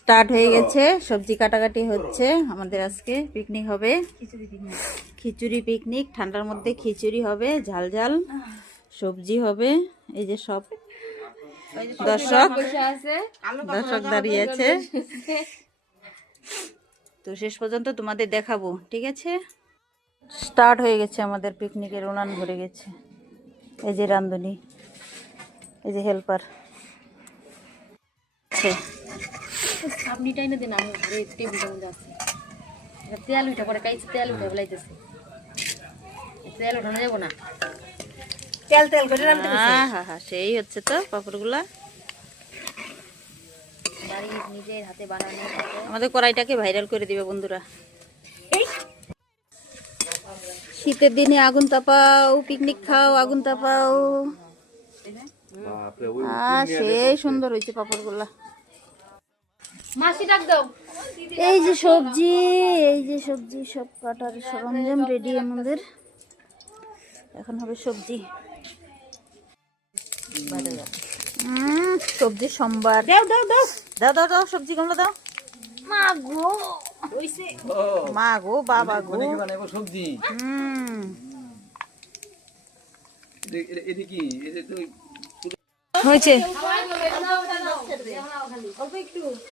Start হয়ে গেছে, সবজি কাটাকাটি হচ্ছে। আমাদের আজকে পিকনিক হবে, খিচুড়ি পিকনিক। ঠান্ডার মধ্যে খিচুড়ি হবে, ঝাল ঝাল সবজি হবে। এই যে সব দর্শক দর্শক দাঁড়িয়ে আছে, তো শেষ পর্যন্ত তোমাদের দেখাবো, ঠিক আছে? স্টার্ট হয়ে গেছে আমাদের পিকনিকের, উনান ভরে গেছে। এই যে রান্ধুনি, এই যে হেল্পার। আপনি টাইনে দিন, আমি টেবিলটা মধ্যে আছে তেল উঠে পরে কাইছে, তেল উঠে বলাইতেছে, তেল উঠানো যাবো না, তেল তেল করে রাখতে বসে। হ্যাঁ হ্যাঁ, সেই হচ্ছে তো পাপড়গুলা বাড়ি নিজের হাতে বানানো। আমাদের কড়াইটাকে ভাইরাল করে দিবে বন্ধুরা। শীতের দিনে আগুন তাপাও, পিকনিক খাও, আগুন তাপাও। সেই সুন্দর হয়েছে পাপড়গুলা। মাসি ডাক দাও। এই যে সবজি, এই যে সবজি, সব কাটার সরঞ্জাম রেডি আমাদের। এখন হবে সবজি। সবজি সোমবার। দাও দাও দাও দাও দাও দাও, সবজি গামলা দাও। মা গো হইছে, মা গো, বাবা গো। বানাবো সবজি। এটা কি? এটা তো হয়েছে।